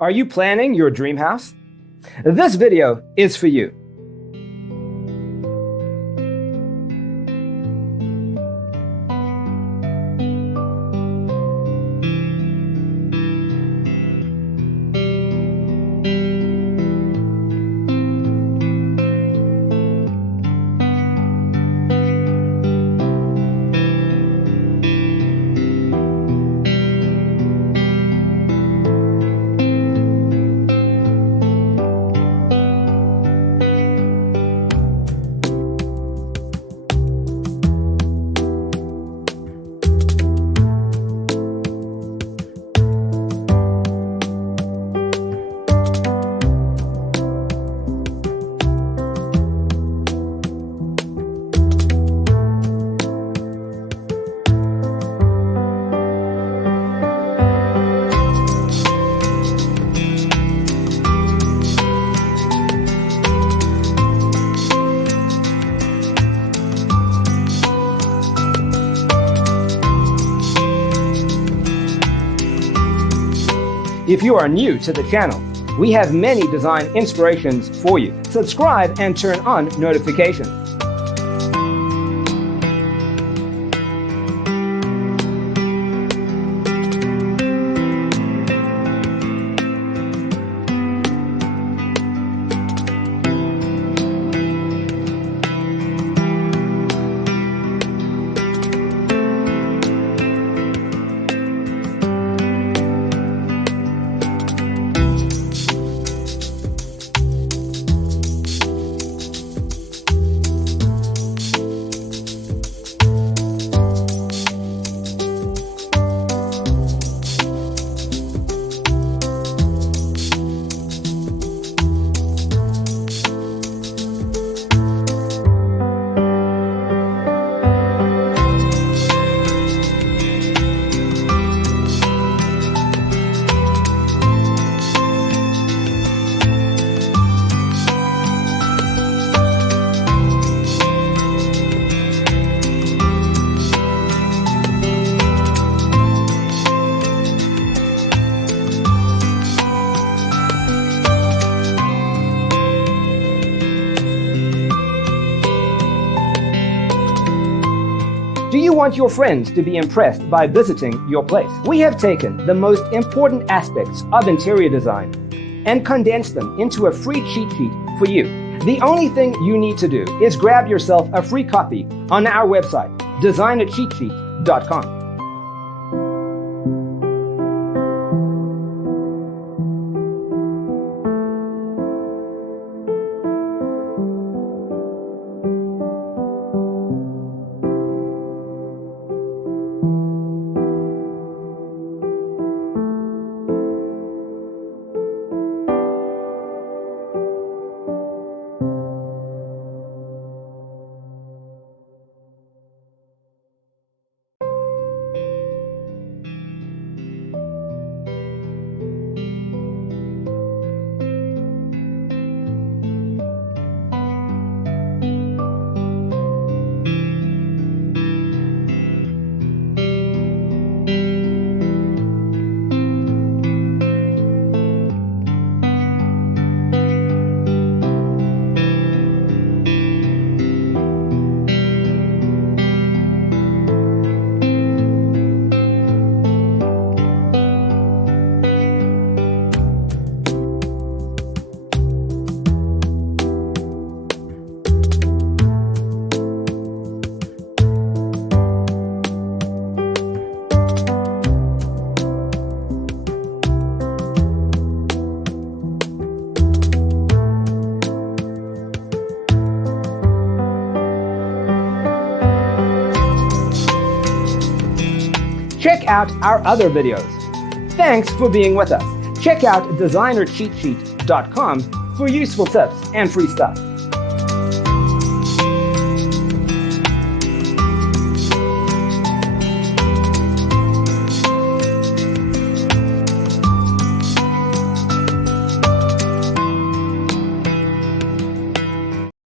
Are you planning your dream house? This video is for you. If you are new to the channel, we have many design inspirations for you. Subscribe and turn on notifications. Do you want your friends to be impressed by visiting your place? We have taken the most important aspects of interior design and condensed them into a free cheat sheet for you. The only thing you need to do is grab yourself a free copy on our website, designercheatsheet.com. Check out our other videos. Thanks for being with us. Check out designercheatsheet.com for useful tips and free stuff.